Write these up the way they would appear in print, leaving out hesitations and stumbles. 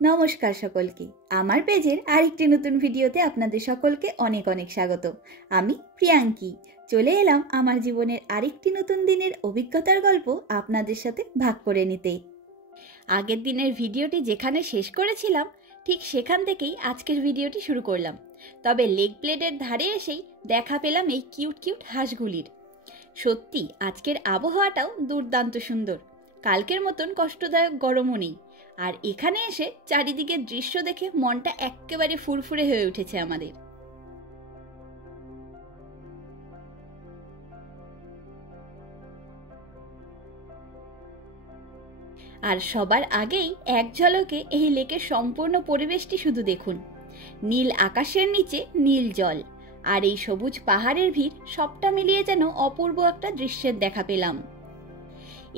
নমস্কার সকলকে, আমার পেজের আরেকটি নতুন ভিডিওতে আপনাদের সকলকে অনেক অনেক স্বাগত। আমি প্রিয়াঙ্কি চলে এলাম আমার জীবনের আরেকটি নতুন দিনের অভিজ্ঞতার গল্প আপনাদের সাথে ভাগ করে নিতে। আগের দিনের ভিডিওটি যেখানে শেষ করেছিলাম ঠিক সেখান থেকেই আজকের ভিডিওটি শুরু করলাম। তবে লেগ প্লেটের ধারে এসেই দেখা পেলাম এই কিউট কিউট হাঁসগুলির। সত্যি আজকের আবহাওয়াটাও দুর্দান্ত সুন্দর, কালকের মতন কষ্টদায়ক গরমও নেই। আর এখানে এসে চারিদিকের দৃশ্য দেখে মনটা একেবারে ফুরফুরে হয়ে উঠেছে আমাদের। আর সবার আগেই এক ঝলকে এই লেকের সম্পূর্ণ পরিবেশটি শুধু দেখুন। নীল আকাশের নিচে নীল জল আর এই সবুজ পাহাড়ের ভিড়, সবটা মিলিয়ে যেন অপূর্ব একটা দৃশ্যের দেখা পেলাম।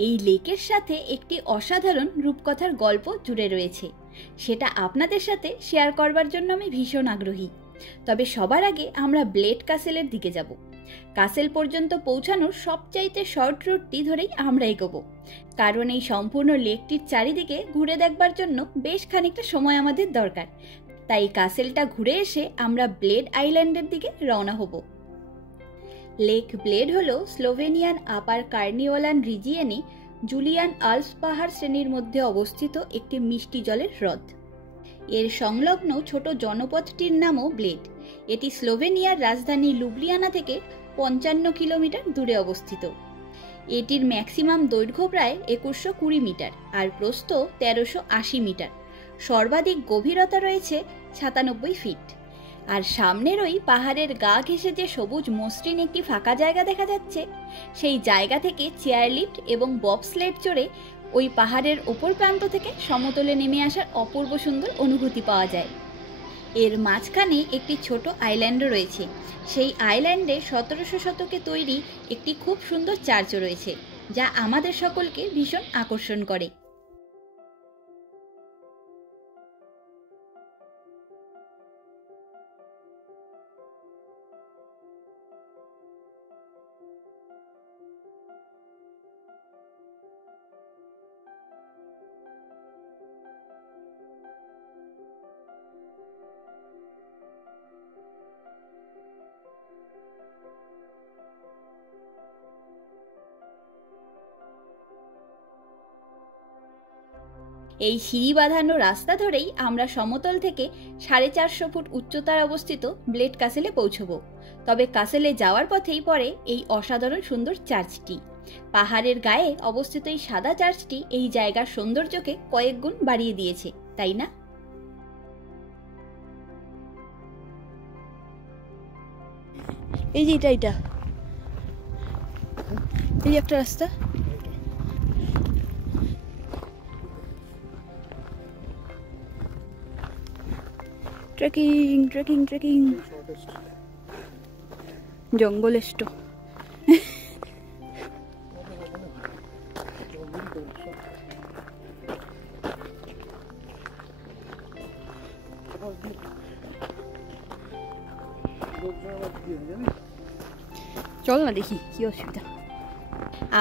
এই লেকের সাথে একটি অসাধারণ রূপকথার গল্প জুড়ে রয়েছে, সেটা আপনাদের সাথে শেয়ার করবার জন্য আমি ভীষণ আগ্রহী। তবে সবার আগে আমরা ব্লেড কাসেলের দিকে যাব। কাসেল পর্যন্ত পৌঁছানোর সবচাইতে শর্ট রুটটি ধরেই আমরা এগোবো, কারণ এই সম্পূর্ণ লেকটির চারিদিকে ঘুরে দেখবার জন্য বেশ খানিকটা সময় আমাদের দরকার। তাই কাসেলটা ঘুরে এসে আমরা ব্লেড আইল্যান্ডের দিকে রওনা হব। লেক ব্লেড হল স্লোভেনিয়ান আপার কার্নিওলান রিজিয়নে জুলিয়ান আল্পস পাহাড় শ্রেণীর মধ্যে অবস্থিত একটি মিষ্টি জলের হ্রদ। এর সংলগ্ন ছোট জনপদটির নামও ব্লেড। এটি স্লোভেনিয়ার রাজধানী লুবলিয়ানা থেকে 55 কিলোমিটার দূরে অবস্থিত। এটির ম্যাক্সিমাম দৈর্ঘ্য প্রায় 2120 মিটার আর প্রস্থ 1380 মিটার। সর্বাধিক গভীরতা রয়েছে 97 ফিট। আর সামনের ওই পাহাড়ের গা ঘেঁষে যে সবুজ মসৃণ একটি ফাঁকা জায়গা দেখা যাচ্ছে, সেই জায়গা থেকে চেয়ার লিফট এবং ববস্লেড চড়ে ওই পাহাড়ের ওপর প্রান্ত থেকে সমতলে নেমে আসার অপূর্ব সুন্দর অনুভূতি পাওয়া যায়। এর মাঝখানে একটি ছোট আইল্যান্ডও রয়েছে। সেই আইল্যান্ডে 1700 শতকে তৈরি একটি খুব সুন্দর চার্চও রয়েছে, যা আমাদের সকলকে ভীষণ আকর্ষণ করে। এই সিঁড়ি বাঁধানো রাস্তা ধরেই আমরা সমতল থেকে 450 ফুট উচ্চতার অবস্থিত ব্লেড কাসেলে পৌঁছব। তবে কাসেলে যাওয়ার পথেই পড়ে এই অসাধারণ সুন্দর চার্চটি। পাহাড়ের গায়ে অবস্থিত এই সাদা চার্চটি এই জায়গার সৌন্দর্যকে কয়েক গুণ বাড়িয়ে দিয়েছে, তাই না? এই যে এটা এই একটা রাস্তা। ট্রেকিং ট্রেকিং ট্রেকিং জঙ্গলেষ্ট। চল না দেখি কি অসুবিধা।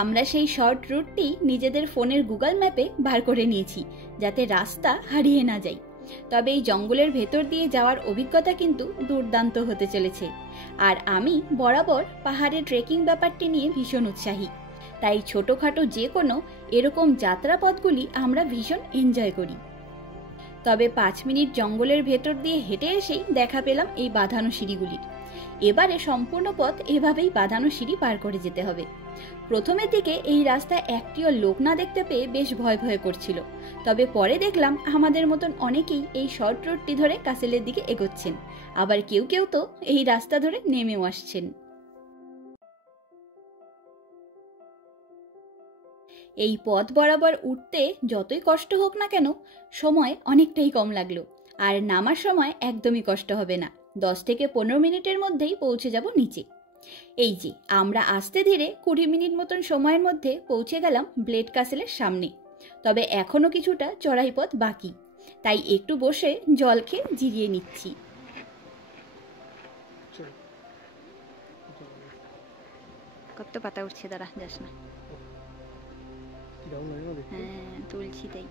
আমরা সেই শর্ট রুটটি নিজেদের ফোনের গুগল ম্যাপে বার করে নিয়েছি, যাতে রাস্তা হারিয়ে না যায়। তবে এই জঙ্গলের ভেতর দিয়ে যাওয়ার অভিজ্ঞতা কিন্তু দুর্দান্ত হতে চলেছে। আর আমি বরাবর পাহাড়ে ট্রেকিং ব্যাপারটি নিয়ে ভীষণ উৎসাহী। তাই ছোটোখাটো যে কোনো এরকম যাত্রাপথগুলি আমরা ভীষণ এনজয় করি। তবে 5 মিনিট জঙ্গলের ভেতর দিয়ে হেঁটে এসেই দেখা পেলাম এই বাঁধানো সিঁড়িগুলির। এবারে সম্পূর্ণ পথ এভাবেই বাঁধানো সিঁড়ি পার করে যেতে হবে। প্রথমের দিকে এই রাস্তায় একটিও লোক না দেখতে পেয়ে বেশ ভয় ভয় করছিল। তবে পরে দেখলাম আমাদের মতন অনেকেই এই শর্ট রুটটি ধরে কাসেলের দিকে এগোচ্ছেন, আবার কেউ কেউ তো এই রাস্তা ধরে নেমেও আসছেন। এই পথ বরাবর উঠতে যতই কষ্ট হোক না কেন, সময় অনেকটাই কম লাগলো। আর নামার সময় একদমই কষ্ট হবে না, 10 থেকে 15 মিনিটের মধ্যেই পৌঁছে যাব নিচে। এই যে আমরা আস্তে ধীরে 20 মিনিট মতন সময়ের মধ্যে পৌঁছে গেলাম ব্লেড কাসেলের সামনে। তবে এখনো কিছুটা চড়াই পথ বাকি, তাই একটু বসে জল খেয়ে জিরিয়ে নিচ্ছি। কত পাতা উঠছে, দাঁড়া যাস না। হ্যাঁ তুলছি তাই।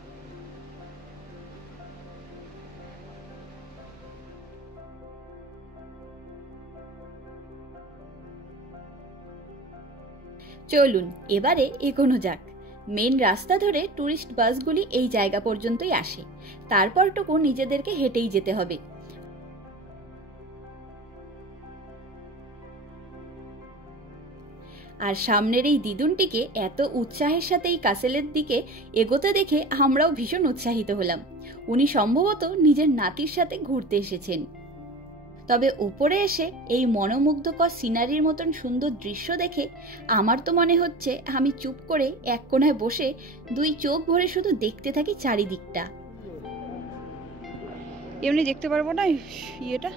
চলুন এবারে এগোনো যাক। মেন রাস্তা ধরে ট্যুরিস্ট বাসগুলি এই জায়গা পর্যন্তই আসে, তারপরটুকু নিজেদেরকে হেঁটেই যেতে হবে। আর সামনের এই দিদুনটিকে এত উৎসাহের সাথে এই কাসেলের দিকে এগোতে দেখে আমরাও ভীষণ উৎসাহিত হলাম। উনি সম্ভবত নিজের নাতির সাথে ঘুরতে এসেছেন। তবে ওপরে এসে এই মনোমুগ্ধকর সিনারির মতন সুন্দর দৃশ্য দেখে আমার তো মনে হচ্ছে আমি চুপ করে এক কোণায় বসে দুই চোখ ভরে শুধু দেখতে থাকি চারিদিকটা। এমনি দেখতে পারবো না ইয়েটা।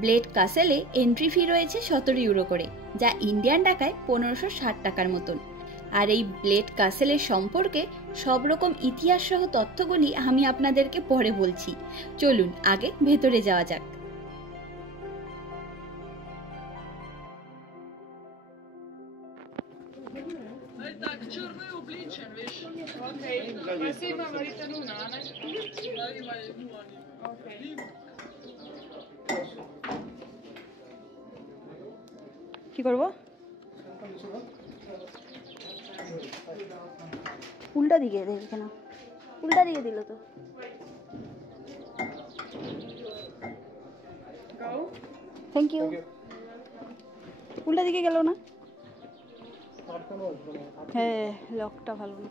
ব্লেড কাসেলে এন্ট্রি ফি রয়েছে 17 ইউরো করে, যা ইন্ডিয়ান টাকায় 1560 টাকার মতন। আর এই ব্লেড কাসেলের সম্পর্কে সব রকম ইতিহাস সহ তথ্যগুলি আমি আপনাদেরকে পরে বলছি। চলুন আগে ভেতরে যাওয়া যাক। কি করবো? উল্টা দিকে দেখি কেন, উল্টা দিকে দিল তো। Thank you. উল্টা দিকে গেল না। হ্যাঁ, লকটা ভালো না।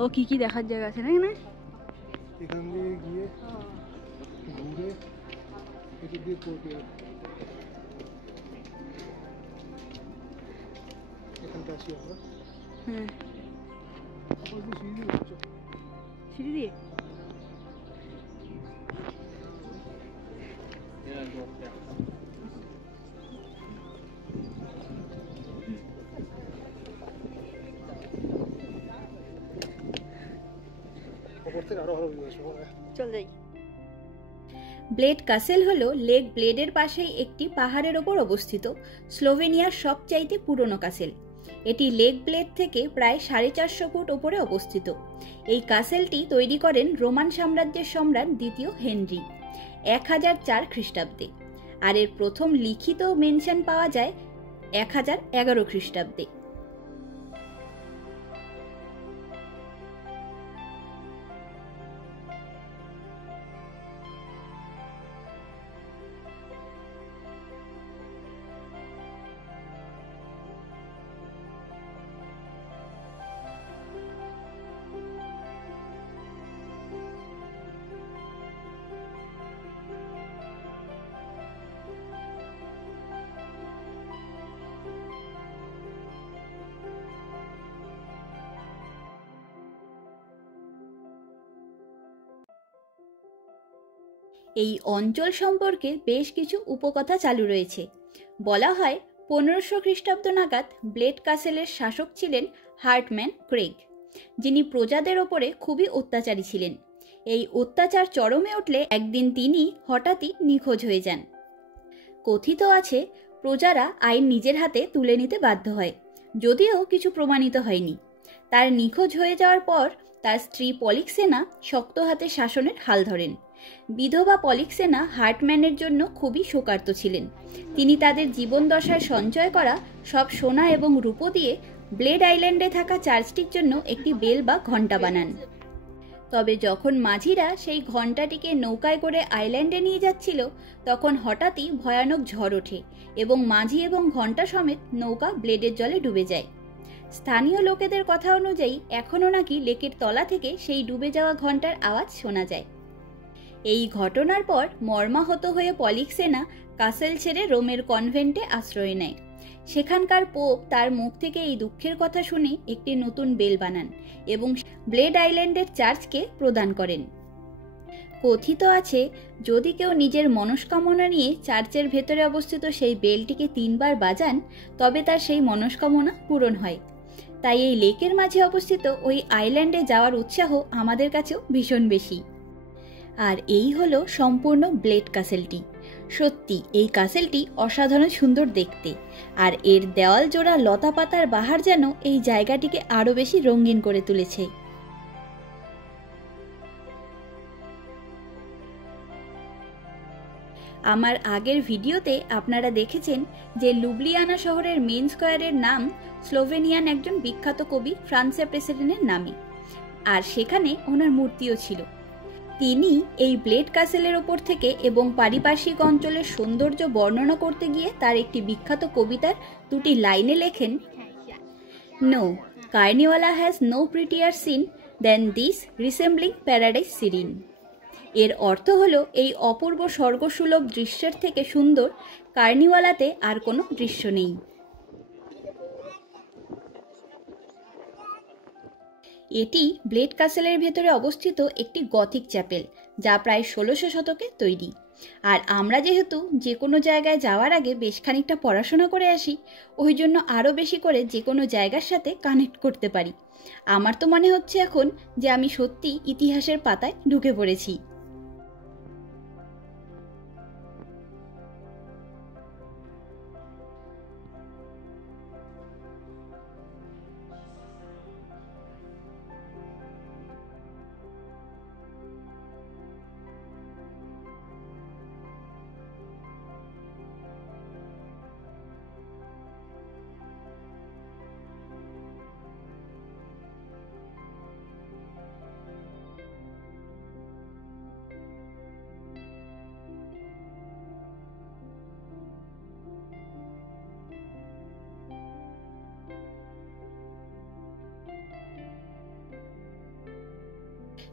ও কি কি দেখার জায়গা আছে না এখানে? এখান দিয়ে গিয়ে ঘুরে এদিক দিয়ে পড়তে হবে। এখানটা আসি আমরা। হ্যাঁ, সিঁড়ি দিয়ে চল যাই। ব্লেড কাসেল হলো লেক ব্লেডের পাশেই একটি পাহাড়ের ওপর অবস্থিত স্লোভেনিয়ার সবচাইতে পুরনো কাসেল। এটি লেক ব্লেড থেকে প্রায় 450 ফুট ওপরে অবস্থিত। এই কাসেলটি তৈরি করেন রোমান সাম্রাজ্যের সম্রাট দ্বিতীয় হেনরি 1004 খ্রিস্টাব্দে। আর এর প্রথম লিখিত মেনশন পাওয়া যায় 1011 খ্রিস্টাব্দে। এই অঞ্চল সম্পর্কে বেশ কিছু উপকথা চালু রয়েছে। বলা হয় 1500 খ্রিস্টাব্দ নাগাদ ব্লেড কাসেলের শাসক ছিলেন হার্টম্যান ক্রেগ, যিনি প্রজাদের ওপরে খুবই অত্যাচারী ছিলেন। এই অত্যাচার চরমে উঠলে একদিন তিনি হঠাৎই নিখোঁজ হয়ে যান। কথিত আছে প্রজারা আইন নিজের হাতে তুলে নিতে বাধ্য হয়, যদিও কিছু প্রমাণিত হয়নি। তার নিখোঁজ হয়ে যাওয়ার পর তার স্ত্রী পলিক্সেনা শক্ত হাতে শাসনের হাল ধরেন। বিধবা পলিক্সেনা হার্টম্যানের জন্য খুবই শোকার্ত ছিলেন। তিনি তাদের জীবনদশায় সঞ্চয় করা সব সোনা এবং রূপো দিয়ে ব্লেড আইল্যান্ডে থাকা চার্চটির জন্য একটি বেল বা ঘণ্টা বানান। তবে যখন মাঝিরা সেই ঘণ্টাটিকে নৌকায় করে আইল্যান্ডে নিয়ে যাচ্ছিল, তখন হঠাৎই ভয়ানক ঝড় ওঠে এবং মাঝি এবং ঘণ্টা সমেত নৌকা ব্লেডের জলে ডুবে যায়। স্থানীয় লোকেদের কথা অনুযায়ী এখনও নাকি লেকের তলা থেকে সেই ডুবে যাওয়া ঘণ্টার আওয়াজ শোনা যায়। এই ঘটনার পর মর্মাহত হয়ে পলিক্সেনা কাসেল ছেড়ে রোমের কনভেন্টে আশ্রয় নেয়। সেখানকার পোপ তার মুখ থেকে এই দুঃখের কথা শুনে একটি নতুন বেল বানান এবং ব্লেড আইল্যান্ডের চার্চকে প্রদান করেন। কথিত আছে যদি কেউ নিজের মনস্কামনা নিয়ে চার্চের ভেতরে অবস্থিত সেই বেলটিকে 3 বার বাজান, তবে তার সেই মনস্কামনা পূরণ হয়। তাই এই লেকের মাঝে অবস্থিত ওই আইল্যান্ডে যাওয়ার উৎসাহ আমাদের কাছেও ভীষণ বেশি। আর এই হলো সম্পূর্ণ ব্লেড ক্যাসেলটি। সত্যি এই ক্যাসেলটি অসাধারণ সুন্দর দেখতে, আর এর দেওয়াল জোড়া লতা পাতার বাহার যেন এই জায়গাটিকে আরও বেশি রঙিন করে তুলেছে। আমার আগের ভিডিওতে আপনারা দেখেছেন যে লুবলিয়ানা শহরের মেন স্কোয়ারের নাম স্লোভেনিয়ান একজন বিখ্যাত কবি ফ্রান্সের প্রেসিডেন্টের নামে, আর সেখানে ওনার মূর্তিও ছিল। তিনি এই ব্লেড ক্যাসেলের ওপর থেকে এবং পারিপার্শ্বিক অঞ্চলের সৌন্দর্য বর্ণনা করতে গিয়ে তার একটি বিখ্যাত কবিতার দুটি লাইনে লেখেন, no carnival has no prettier scene than this resembling paradise serene. এর অর্থ হলো এই অপূর্ব স্বর্গসুলভ দৃশ্যের থেকে সুন্দর কার্নিওয়ালাতে আর কোনো দৃশ্য নেই। এটি ব্লেড ক্যাসেলের ভেতরে অবস্থিত একটি গথিক চ্যাপেল, যা প্রায় 1600 শতকে তৈরি। আর আমরা যেহেতু যে কোনো জায়গায় যাওয়ার আগে বেশ খানিকটা পড়াশোনা করে আসি, ওই জন্য আরও বেশি করে যে কোনো জায়গার সাথে কানেক্ট করতে পারি। আমার তো মনে হচ্ছে এখন যে আমি সত্যি ইতিহাসের পাতায় ঢুকে পড়েছি।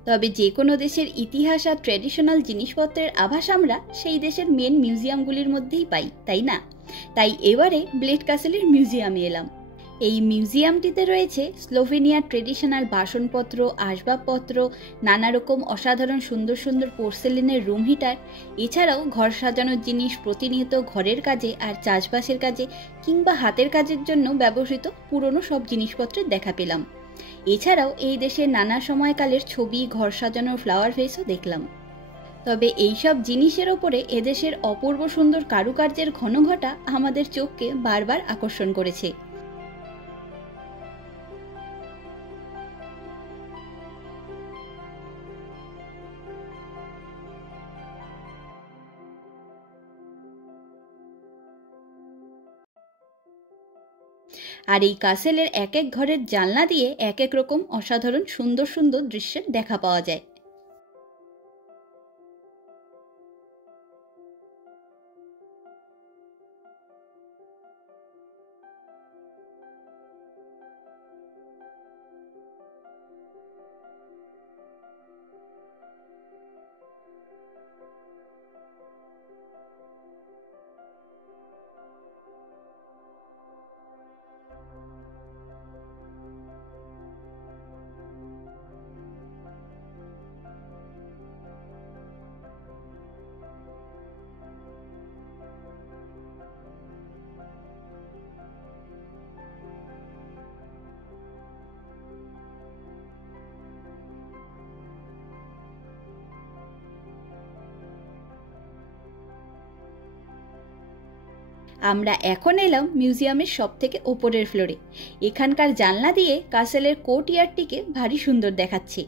তবে যে কোনো দেশের ইতিহাস আর ট্র্যাডিশনাল জিনিসপত্রের আভাস আমরা সেই দেশের মেন মিউজিয়ামগুলির মধ্যেই পাই, তাই না? তাই এবারে ব্লেড ক্যাসেলের মিউজিয়ামে এলাম। এই মিউজিয়ামটিতে রয়েছে স্লোভেনিয়ার ট্রেডিশনাল বাসনপত্র, আসবাবপত্র, নানা রকম অসাধারণ সুন্দর সুন্দর পোর্সেলিনের রুম হিটার, এছাড়াও ঘর সাজানোর জিনিস, প্রতিনিয়ত ঘরের কাজে আর চাষবাসের কাজে কিংবা হাতের কাজের জন্য ব্যবহৃত পুরনো সব জিনিসপত্রের দেখা পেলাম। এছাড়াও এই দেশের নানা সময়কালের ছবি, ঘর সাজানোর ফ্লাওয়ার ভেসও দেখলাম। তবে এইসব জিনিসের ওপরে এদেশের অপূর্ব সুন্দর কারুকার্যের ঘনঘটা আমাদের চোখকে বারবার আকর্ষণ করেছে। আর এই ক্যাসেলের এক এক ঘরের জানলা দিয়ে এক এক রকম অসাধারণ সুন্দর সুন্দর দৃশ্যের দেখা পাওয়া যায়। আমরা এখন এলাম মিউজিয়ামের সবথেকে ওপরের ফ্লোরে। এখানকার জানলা দিয়ে ক্যাসেলের কোর্টইয়ার্ডটিকে ভারী সুন্দর দেখাচ্ছে।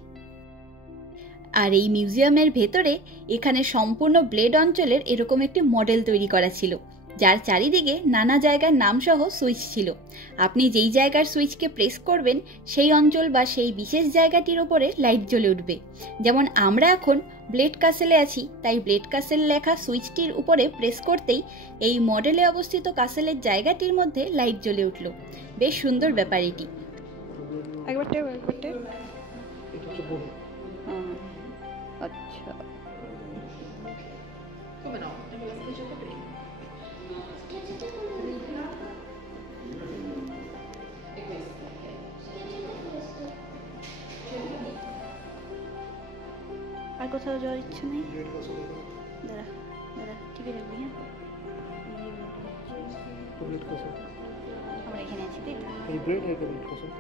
আর এই মিউজিয়ামের ভেতরে এখানে সম্পূর্ণ ব্লেড অঞ্চলের এরকম একটি মডেল তৈরি করা ছিল, যার চারিদিকে নানা জায়গার নামসহ সুইচ ছিল। আপনি যেই জায়গার সুইচকে প্রেস করবেন সেই অঞ্চল বা সেই বিশেষ জায়গাটির ওপরে লাইট জ্বলে উঠবে। যেমন আমরা এখন ব্লেড ক্যাসেলে আছি, তাই ব্লেড ক্যাসেল লেখা সুইচটির উপরে প্রেস করতেই এই মডেলে অবস্থিত ক্যাসেলের জায়গাটির মধ্যে লাইট জ্বলে উঠল। বেশ সুন্দর ব্যাপার এটি। আচ্ছা, আর কোথাও যাওয়ার ইচ্ছা নেই? দাঁড়া দাঁড়া, টিপে রাখবি। হ্যাঁ, আমরা দেখে নিয়েছি, তাই তো? এই ব্রেড है क्या ब्रेड पसंद?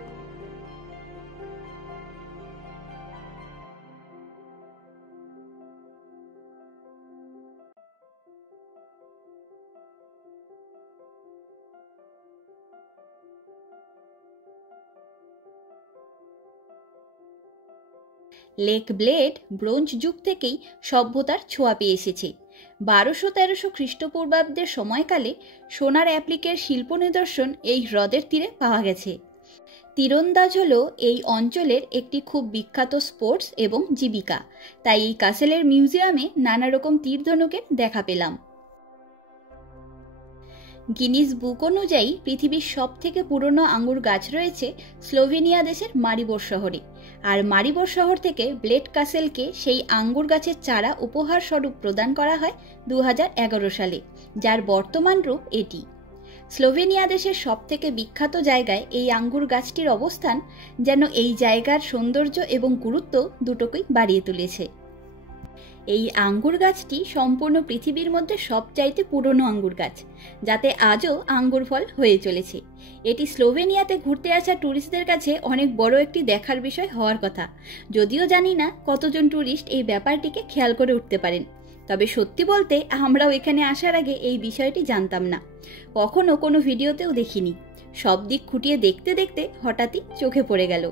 লেক ব্লেড ব্রোঞ্জ যুগ থেকেই সভ্যতার ছোঁয়া পেয়ে এসেছে। 1200-1300 খ্রিস্টপূর্বাব্দের সময়কালে সোনার অ্যাপ্লিকের শিল্প নিদর্শন এই হ্রদের তীরে পাওয়া গেছে। তীরন্দাজ হলো এই অঞ্চলের একটি খুব বিখ্যাত স্পোর্টস এবং জীবিকা, তাই এই কাসেলের মিউজিয়ামে নানা রকম তীরধনুকের দেখা পেলাম। গিনিস বুক অনুযায়ী পৃথিবীর সবথেকে পুরনো আঙ্গুর গাছ রয়েছে স্লোভেনিয়া দেশের মারিবোর শহরে, আর মারিবোর শহর থেকে ব্লেড কাসেলকে সেই আঙ্গুর গাছের চারা উপহার স্বরূপ প্রদান করা হয় 2011 সালে, যার বর্তমান রূপ এটি। স্লোভেনিয়া দেশের সবথেকে বিখ্যাত জায়গায় এই আঙ্গুর গাছটির অবস্থান যেন এই জায়গার সৌন্দর্য এবং গুরুত্ব দুটোকেই বাড়িয়ে তুলেছে। এই আঙ্গুর গাছটি সম্পূর্ণ পৃথিবীর মধ্যে সবচাইতে পুরনো আঙ্গুর গাছ, যাতে আজও আঙ্গুর ফল হয়ে চলেছে। এটি স্লোভেনিয়াতে ঘুরতে আসা ট্যুরিস্টদের কাছে অনেক বড় একটি দেখার বিষয় হওয়ার কথা, যদিও জানি না কতজন ট্যুরিস্ট এই ব্যাপারটিকে খেয়াল করে উঠতে পারেন। তবে সত্যি বলতে আমরাও এখানে আসার আগে এই বিষয়টি জানতাম না, কখনো কোনো ভিডিওতেও দেখিনি। সব দিক খুঁটিয়ে দেখতে দেখতে হঠাৎই চোখে পড়ে গেল।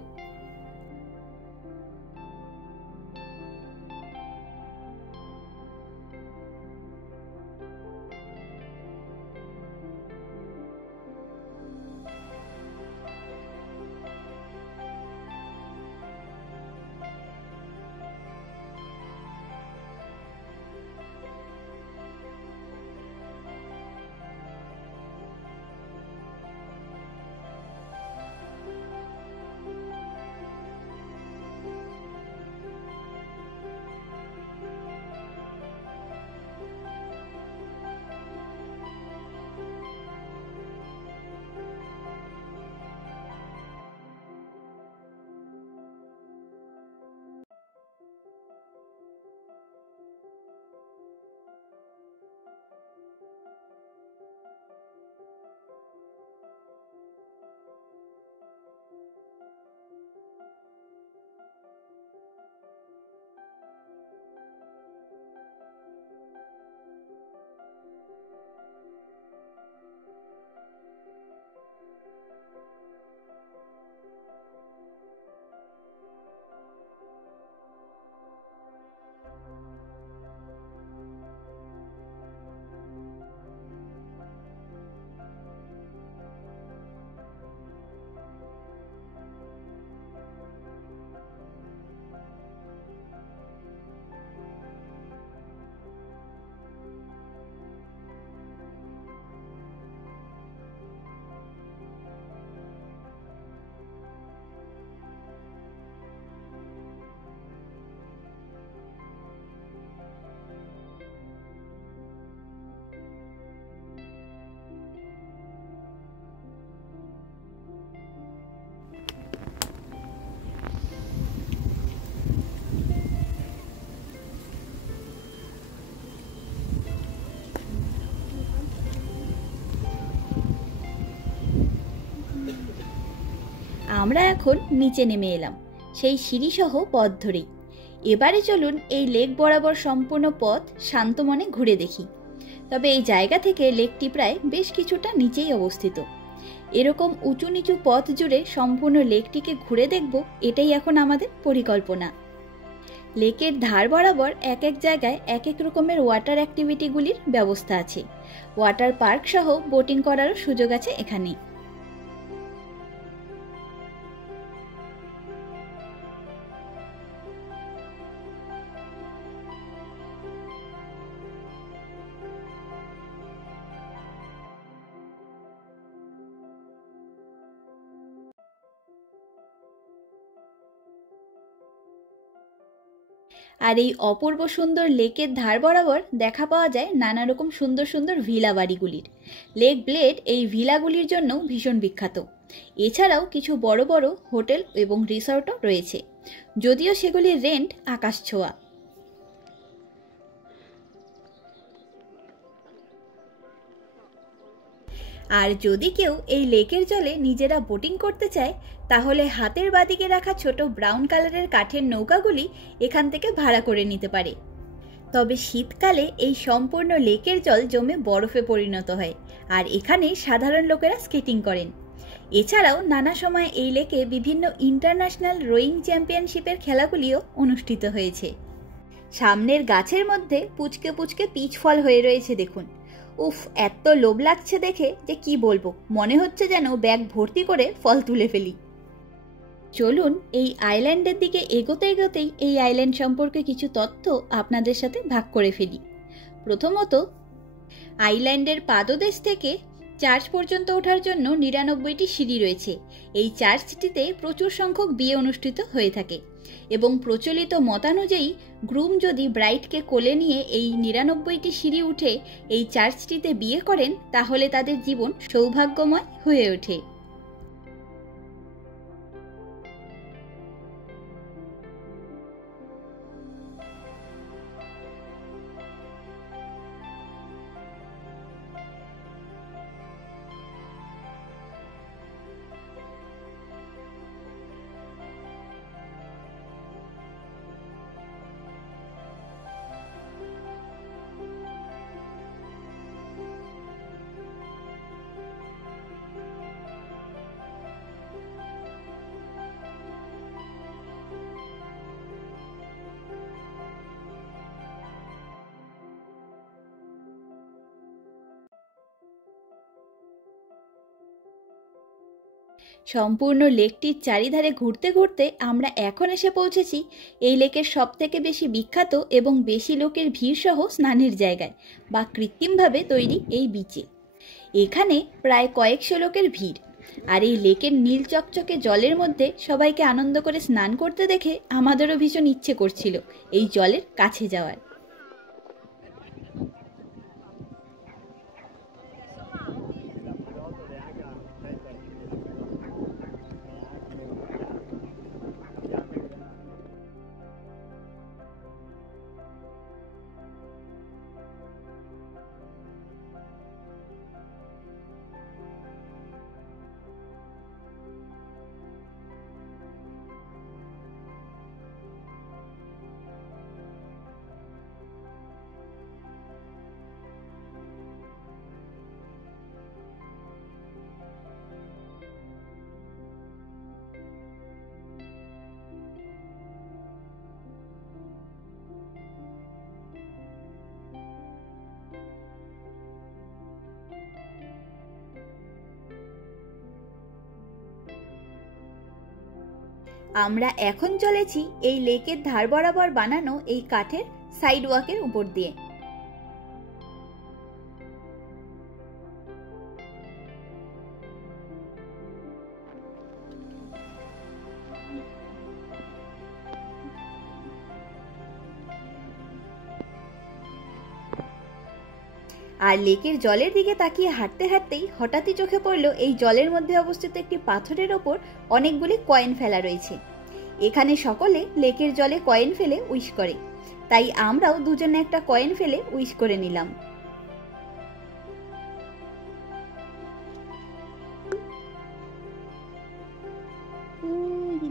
আমরা এখন নিচে নেমে এলাম সেই সিঁড়িসহ পথ ধরেই। এবারে চলুন এই লেক বরাবর সম্পূর্ণ পথ শান্ত মনে ঘুরে দেখি। তবে এই জায়গা থেকে লেকটি প্রায় বেশ কিছুটা নিচেই অবস্থিত। এরকম উঁচু নিচু পথ জুড়ে সম্পূর্ণ লেকটিকে ঘুরে দেখব, এটাই এখন আমাদের পরিকল্পনা। লেকের ধার বরাবর এক এক জায়গায় এক এক রকমের ওয়াটার অ্যাক্টিভিটিগুলির ব্যবস্থা আছে। ওয়াটার পার্ক সহ বোটিং করারও সুযোগ আছে এখানে। আর এই অপূর্ব সুন্দর লেকের ধার বরাবর দেখা পাওয়া যায় নানা রকম সুন্দর সুন্দর ভিলা বাড়িগুলির। লেক ব্লেড এই ভিলাগুলির জন্য ভীষণ বিখ্যাত। এছাড়াও কিছু বড় বড় হোটেল এবং রিসর্টও রয়েছে, যদিও সেগুলির রেন্ট আকাশ ছোঁয়া। আর যদি কেউ এই লেকের জলে নিজেরা বোটিং করতে চায় তাহলে হাতের বাদিকে রাখা ছোট ব্রাউন কালারের কাঠের নৌকাগুলি এখান থেকে ভাড়া করে নিতে পারে। তবে শীতকালে এই সম্পূর্ণ লেকের জল জমে বরফে পরিণত হয়, আর এখানে সাধারণ লোকেরা স্কেটিং করেন। এছাড়াও নানা সময় এই লেকে বিভিন্ন ইন্টারন্যাশনাল রোয়িং চ্যাম্পিয়নশিপের খেলাগুলিও অনুষ্ঠিত হয়েছে। সামনের গাছের মধ্যে পুচকে পুচকে পিচ ফল হয়ে রয়েছে দেখুন। উফ, এত লোভ লাগছে দেখে যে কি বলবো, মনে হচ্ছে যেন ব্যাগ ভর্তি করে ফল তুলে ফেলি। চলুন এই আইল্যান্ডের দিকে এগোতে এগোতেই এই আইল্যান্ড সম্পর্কে কিছু তথ্য আপনাদের সাথে ভাগ করে ফেলি। প্রথমত, আইল্যান্ডের পাদদেশ থেকে চার্চ পর্যন্ত ওঠার জন্য ৯৯টি সিঁড়ি রয়েছে। এই চার্চটিতে প্রচুর সংখ্যক বিয়ে অনুষ্ঠিত হয়ে থাকে এবং প্রচলিত মতানুযায়ী গ্রুম যদি ব্রাইডকে কোলে নিয়ে এই ৯৯টি সিঁড়ি উঠে এই চার্চটিতে বিয়ে করেন তাহলে তাদের জীবন সৌভাগ্যময় হয়ে ওঠে। সম্পূর্ণ লেকটির চারিধারে ঘুরতে ঘুরতে আমরা এখন এসে পৌঁছেছি এই লেকের সবথেকে বেশি বিখ্যাত এবং বেশি লোকের ভিড় সহ স্নানের জায়গায় বা কৃত্রিমভাবে তৈরি এই বিচে। এখানে প্রায় কয়েকশো লোকের ভিড়, আর এই লেকের নীল চকচকে জলের মধ্যে সবাইকে আনন্দ করে স্নান করতে দেখে আমাদেরও ভীষণ ইচ্ছে করছিল এই জলের কাছে যাওয়ার। আমরা এখন চলেছি এই লেকের ধার বরাবর বানানো এই কাঠের সাইড ওয়াকের উপর দিয়ে। আর লেকের জলের দিকে তাকিয়ে হাঁটতে হাঁটতেই হঠাৎই চোখে পড়ল এই জলের মধ্যে অবস্থিত একটি পাথরের ওপর অনেকগুলি কয়েন ফেলা রয়েছে। এখানে সকলে লেকের জলে কয়েন ফেলে উইশ করে, তাই আমরাও দুজনে একটা কয়েন ফেলে উইশ করে নিলাম।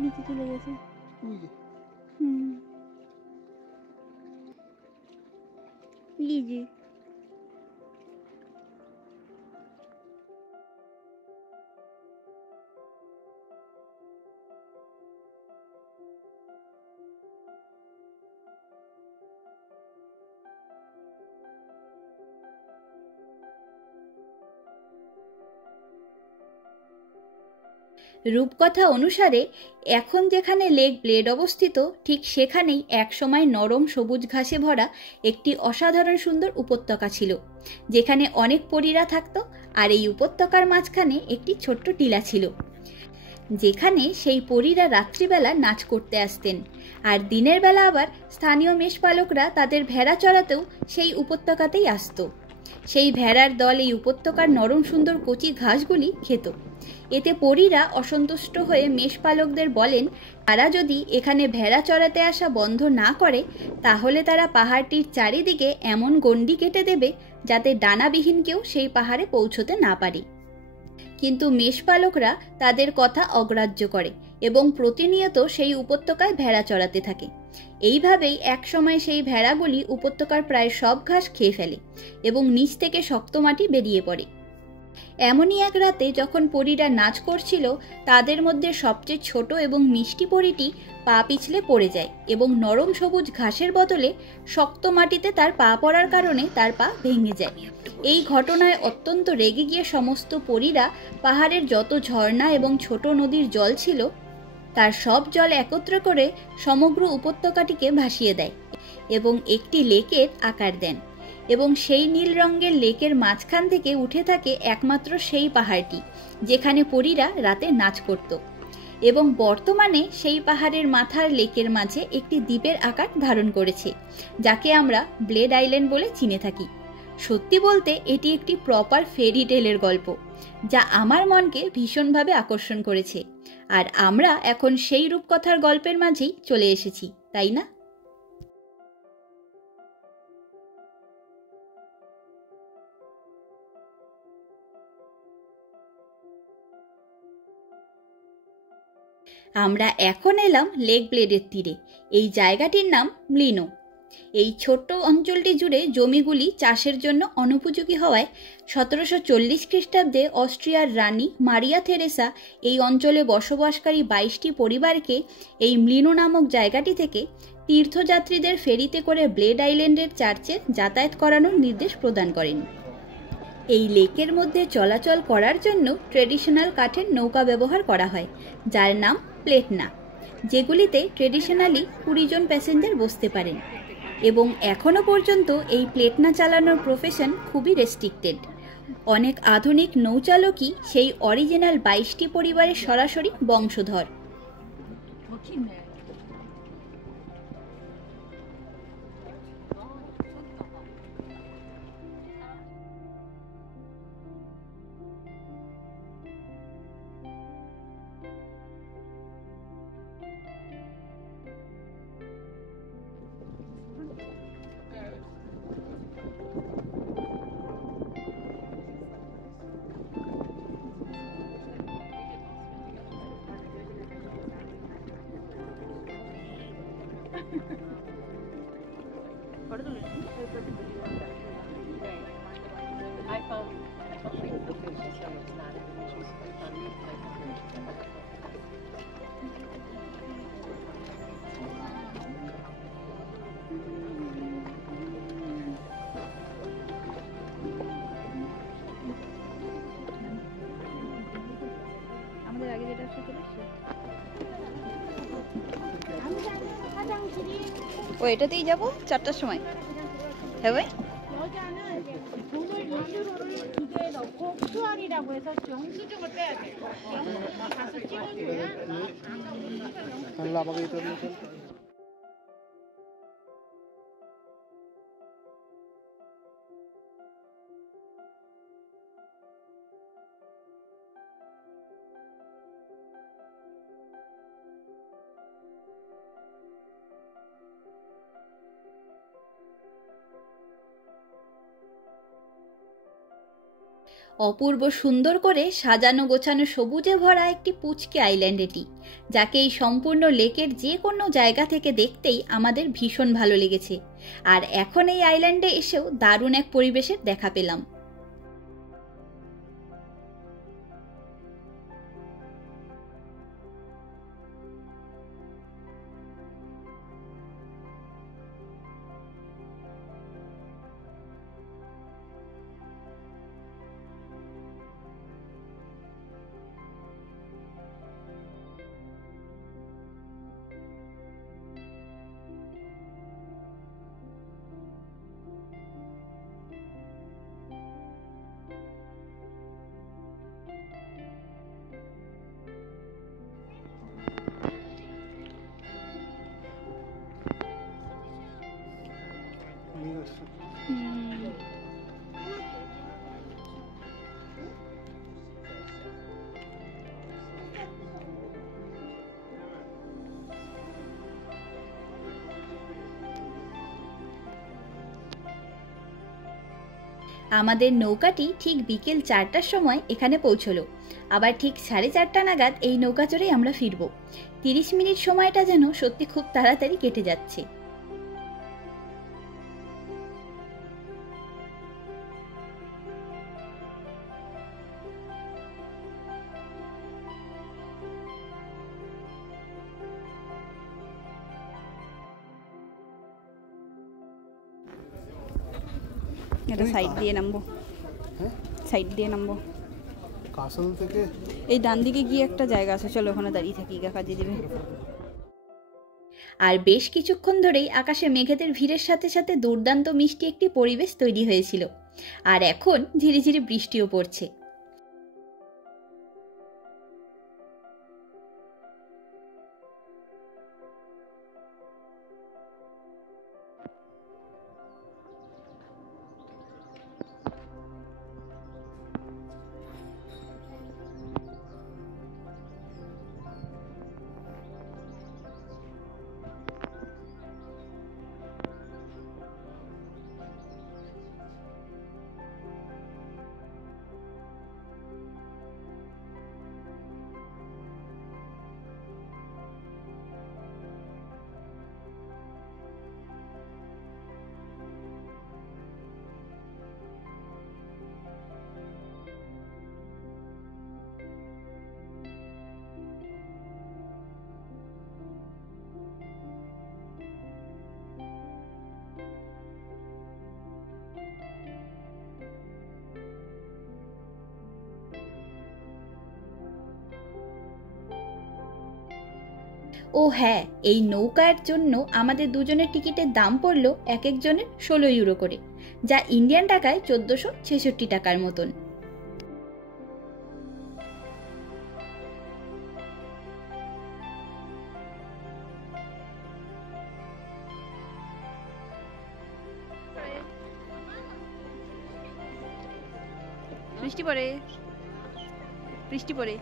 নিচে চলে গেছে। লিজি রূপকথা অনুসারে এখন যেখানে লেক ব্লেড অবস্থিত ঠিক সেখানেই একসময় নরম সবুজ ঘাসে ভরা একটি অসাধারণ সুন্দর উপত্যকা ছিল, যেখানে অনেক পরীরা থাকতো। আর এই উপত্যকার মাঝখানে একটি ছোট্ট টিলা ছিল, যেখানে সেই পরীরা রাত্রিবেলা নাচ করতে আসতেন। আর দিনের বেলা আবার স্থানীয় মেষপালকরা তাদের ভেড়া চড়াতেও সেই উপত্যকাতেই আসতো। সেই ভেড়ার দল এই উপত্যকার নরম সুন্দর কচি ঘাসগুলি খেত। এতে পরীরা অসন্তুষ্ট হয়ে মেষপালকদের বলেন, তারা যদি এখানে ভেড়া চড়াতে আসা বন্ধ না করে তাহলে তারা পাহাড়টির চারিদিকে এমন গণ্ডি কেটে দেবে যাতে ডানাবিহীন কেউ সেই পাহাড়ে পৌঁছতে না পারে। কিন্তু মেষপালকরা তাদের কথা অগ্রাহ্য করে এবং প্রতিনিয়ত সেই উপত্যকায় ভেড়া চড়াতে থাকে। এইভাবেই একসময় সেই ভেড়াগুলি উপত্যকার প্রায় সব ঘাস খেয়ে ফেলে এবং নিচ থেকে শক্ত মাটি বেরিয়ে পড়ে। এমনই এক রাতে যখন পরীরা নাচ করছিল, তাদের মধ্যে সবচেয়ে ছোট এবং মিষ্টি পরীটি পা পিছলে পড়ে যায় এবং নরম সবুজ ঘাসের বদলে শক্ত মাটিতে তার পা পড়ার কারণে তার পা ভেঙে যায়। এই ঘটনায় অত্যন্ত রেগে গিয়ে সমস্ত পরীরা পাহাড়ের যত ঝর্ণা এবং ছোট নদীর জল ছিল তার সব জল একত্র করে সমগ্র উপত্যকাটিকে ভাসিয়ে দেয় এবং একটি লেকের আকার দেন। এবং সেই নীল রঙের লেকের মাঝখান থেকে উঠে থাকে একমাত্র সেই পাহাড়টি যেখানে পরীরা রাতে নাচ করত। এবং বর্তমানে সেই পাহাড়ের মাথার লেকের মাঝে একটি দ্বীপের আকার ধারণ করেছে, যাকে আমরা ব্লেড আইল্যান্ড বলে চিনে থাকি। সত্যি বলতে এটি একটি প্রপার ফেরি টেলের গল্প, যা আমার মনকে ভীষণভাবে আকর্ষণ করেছে। আর আমরা এখন সেই রূপকথার গল্পের মাঝেই চলে এসেছি, তাই না? আমরা এখন এলাম লেক ব্লেডের তীরে। এই জায়গাটির নাম মলিনো। এই ছোট্ট অঞ্চলটি জুড়ে জমিগুলি চাষের জন্য অনুপযোগী হওয়ায় 1740 খ্রিস্টাব্দে অস্ট্রিয়ার রানী মারিয়া থেরেসা এই অঞ্চলে বসবাসকারী 22টি পরিবারকে এই মলিনো নামক জায়গাটি থেকে তীর্থযাত্রীদের ফেরিতে করে ব্লেড আইল্যান্ডের চার্চে যাতায়াত করানোর নির্দেশ প্রদান করেন। এই লেকের মধ্যে চলাচল করার জন্য ট্রেডিশনাল কাঠের নৌকা ব্যবহার করা হয়, যার নাম প্লেটনা, যেগুলিতে ট্রেডিশনালি 20 জন প্যাসেঞ্জার বসতে পারেন। এবং এখনও পর্যন্ত এই প্লেটনা চালানোর প্রফেশন খুবই রেস্ট্রিক্টেড। অনেক আধুনিক নৌচালকই সেই অরিজিনাল 22টি পরিবারের সরাসরি বংশধর। আমাদের আগে যেটা আসছে ও এটাতেই যাবো 4টার সময়। হ্যাঁ ভাই, 수환이라고 해서 영수증을 빼야 돼. 영수증 가서 찍어줘야 আমাকে এটা বলতে অপূর্ব সুন্দর করে সাজানো গোছানো সবুজে ভরা একটি পুচকে আইল্যান্ড এটি, যাকে এই সম্পূর্ণ লেকের যে কোনো জায়গা থেকে দেখতেই আমাদের ভীষণ ভালো লেগেছে। আর এখন এই আইল্যান্ডে এসেও দারুণ এক পরিবেশের দেখা পেলাম। আমাদের নৌকাটি ঠিক বিকেল 4টার সময় এখানে পৌঁছলো। আবার ঠিক 4:30 নাগাদ এই নৌকা চড়েই আমরা ফিরব। 30 মিনিট সময়টা যেন সত্যি খুব তাড়াতাড়ি কেটে যাচ্ছে। এটা সাইড দিয়ে নামবো, হ্যাঁ সাইড দিয়ে নামবো। কাসল থেকে এই ডান দিকে গিয়ে একটা জায়গা আছে, চলো ওখানে দাঁড়িয়ে থাকি, কাজে দিবে। আর বেশ কিছুক্ষণ ধরেই আকাশে মেঘেদের ভিড়ের সাথে সাথে দুর্দান্ত মিষ্টি একটি পরিবেশ তৈরি হয়েছিল। আর এখন ঝিরিঝিরি বৃষ্টিও পড়ছে। ও হ্যাঁ, এই নৌকার জন্য আমাদের দুজনের টিকিটের দাম পড়লো এক একজনের 16 ইউরো করে, যা ইন্ডিয়ান টাকায় 1466 টাকার মতন। বৃষ্টি পড়ে, বৃষ্টি পড়ে।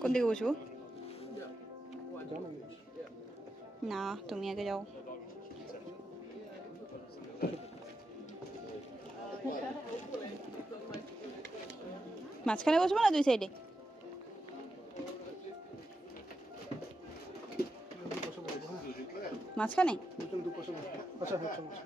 কোন দিকে বসবো? না, তুমি আগে যাও। মাঝখানে বসবো না দুই সাইডে? মাঝখানে? আচ্ছা আচ্ছা আচ্ছা।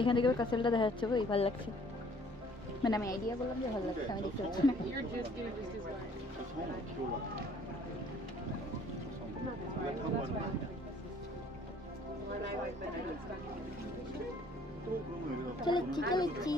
এখান থেকে কাসেলটা দেখা যাচ্ছে, ওই ভালো লাগছে। মানে আমি আইডিয়া করলাম যে ভালো লাগছে, আমি দেখতে পাচ্ছি না। চলেছি চলেছি।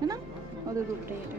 है ना, ওদের গ্রুপটাই এটা।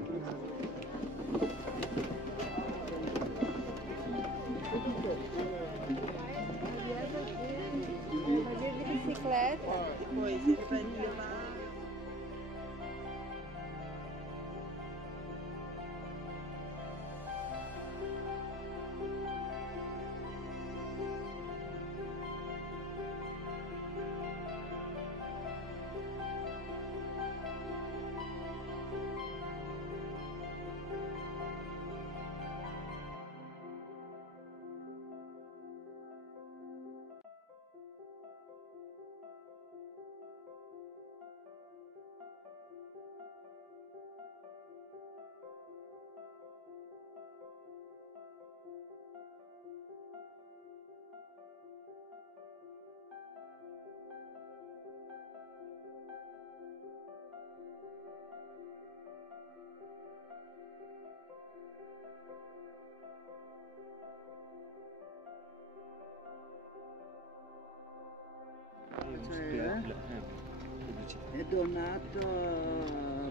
È donato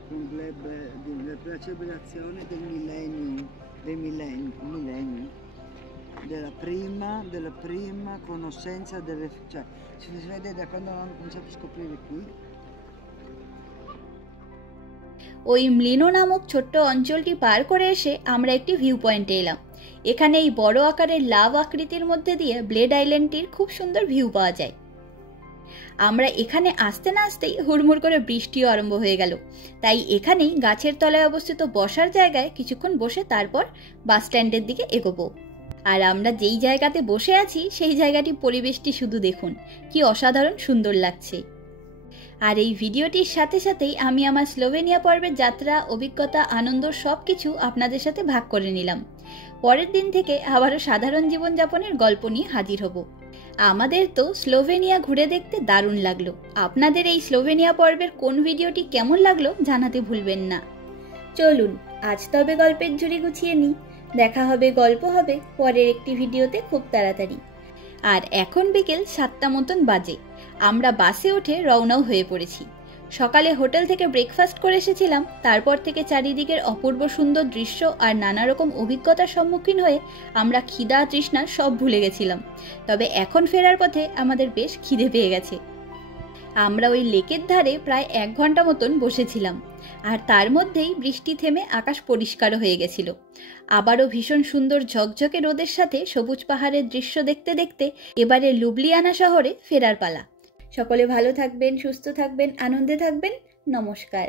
con la celebrazione del millennio, della prima conoscenza delle... cioè si vede da quando hanno cominciato a scoprire qui. ওই মলিনো নামক ছোট্ট অঞ্চলটি পার করে এসে আমরা একটি ভিউ পয়েন্টে এলাম। এখানে এই বড় আকারের লাভ আকৃতির মধ্যে দিয়ে ব্লেড আইল্যান্ডটির খুব সুন্দর ভিউ পাওয়া যায়। আমরা এখানে আসতে না আসতেই হুড়মুড় করে বৃষ্টিও আরম্ভ হয়ে গেল, তাই এখানেই গাছের তলায় অবস্থিত বসার জায়গায় কিছুক্ষণ বসে তারপর বাস স্ট্যান্ডের দিকে এগোবো। আর আমরা যেই জায়গাতে বসে আছি সেই জায়গাটি পরিবেশটি শুধু দেখুন, কি অসাধারণ সুন্দর লাগছে। আর এই ভিডিওটির সাথে সাথেই আমি আমার স্লোভেনিয়া পর্বের যাত্রা, অভিজ্ঞতা, আনন্দ সব কিছু আপনাদের সাথে ভাগ করে নিলাম। পরের দিন থেকে আবারও সাধারণ জীবনযাপনের গল্প নিয়ে হাজির হব। আমাদের তো স্লোভেনিয়া ঘুরে দেখতে দারুণ লাগলো। আপনাদের এই স্লোভেনিয়া পর্বের কোন ভিডিওটি কেমন লাগলো জানাতে ভুলবেন না। চলুন আজ তবে গল্পের ঝুড়ি গুছিয়ে নিই। দেখা হবে, গল্প হবে পরের একটি ভিডিওতে খুব তাড়াতাড়ি। আর এখন বিকেল 7টা মতন বাজে। আমরা বাসে উঠে রওনাও হয়ে পড়েছি। সকালে হোটেল থেকে ব্রেকফাস্ট করে এসেছিলাম, তারপর থেকে চারিদিকের অপূর্ব সুন্দর দৃশ্য আর নানা রকম অভিজ্ঞতার সম্মুখীন হয়ে আমরা খিদা তৃষ্ণা সব ভুলে গেছিলাম। তবে এখন ফেরার পথে আমাদের বেশ খিদে পেয়ে গেছে। আমরা ওই লেকের ধারে প্রায় 1 ঘন্টা মতন বসেছিলাম, আর তার মধ্যেই বৃষ্টি থেমে আকাশ পরিষ্কার হয়ে গেছিল। আবারও ভীষণ সুন্দর ঝকঝকে রোদের সাথে সবুজ পাহাড়ের দৃশ্য দেখতে দেখতে এবারে লুবলিয়ানা শহরে ফেরার পালা। সকলে ভালো থাকবেন, সুস্থ থাকবেন, আনন্দে থাকবেন। নমস্কার।